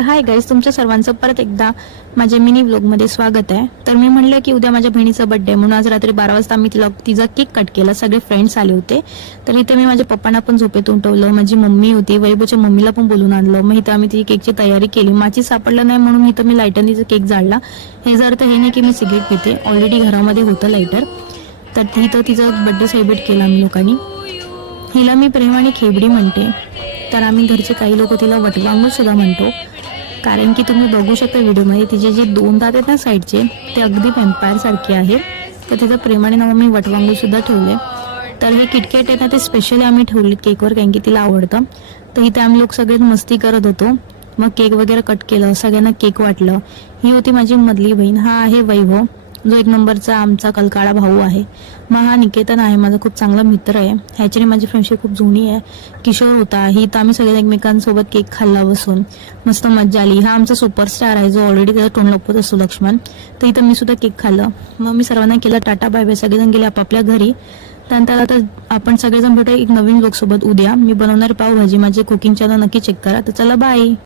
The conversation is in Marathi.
तर हाय गाईज, तुमच्या सर्वांचं परत एकदा माझ्या मिनी व्लॉगमध्ये स्वागत आहे। तर मी म्हणलं की उद्या माझ्या बहिणीचा बर्थडे म्हणून आज रात्री 12 वाजता मी तिचा केक कट केला। सगळे फ्रेंड्स आले होते, तर इथे मी माझ्या पप्पांना पण झोपेतून उठवलं, माझी मम्मी होती, वैभवच्या मम्मीला पण बोलून आणलं। मग इथं आम्ही ती केकची तयारी केली। माझी सापडलं नाही म्हणून इथं मी लायटरनीचा केक जाळला। हे जर तर हे नाही की मी सिगरेट पिते, ऑलरेडी घरामध्ये होतं लायटर। तर इथं तिचा बर्थडे सेलिब्रेट केला आम्ही लोकांनी। हिला मी प्रेमाने खेबडी म्हणते, तर आम्ही घरचे काही लोक तिला वटवांगू सुद्धा म्हणतो, कारण की तुम्ही बघू शकता व्हिडिओमध्ये तिचे जे 2 दात आहेत ना साईडचे, ते अगदी व्हॅम्पायर सारखे आहेत। तर तिचं प्रेमाने नाव मी वटवांगू सुद्धा ठेवले। तर हे किटकॅट आहे ना, ते स्पेशली आम्ही ठेवले केकवर, कारण की तिला आवडतं। तर इथे आम्ही लोक सगळे मस्ती करत होतो। मग केक वगैरे कट केलं, सगळ्यांना केक वाटलं। ही होती माझी मधली बहीण, हा आहे वैभव, जो 1 नंबरचा आमचा कलकाळा भाऊ आहे। मग हा निकेतन आहे, माझा खूप चांगला मित्र आहे। ह्याच्याने माझी फ्रेंडशिप खूप जुनी आहे। किशोर होता, ही तर आम्ही सगळे एकमेकांसोबत केक खाल्ला बसून, मस्त मज्जा आली। हा आमचा सुपरस्टार आहे, जो ऑलरेडी त्याचा तोंड लपवत असतो, लक्ष्मण। तर इथं मी सुद्धा केक खाल्लं। मग मी सर्वांना केलं टाटा बाय बाय, सगळेजण गेले आपापल्या घरी। त्यानंतर आता आपण सगळेजण भेटू एक नवीन लोक सोबत उद्या। मी बनवणार पावभाजी, माझे कुकिंग चॅनल नक्की चेक करा। तर चला बाय।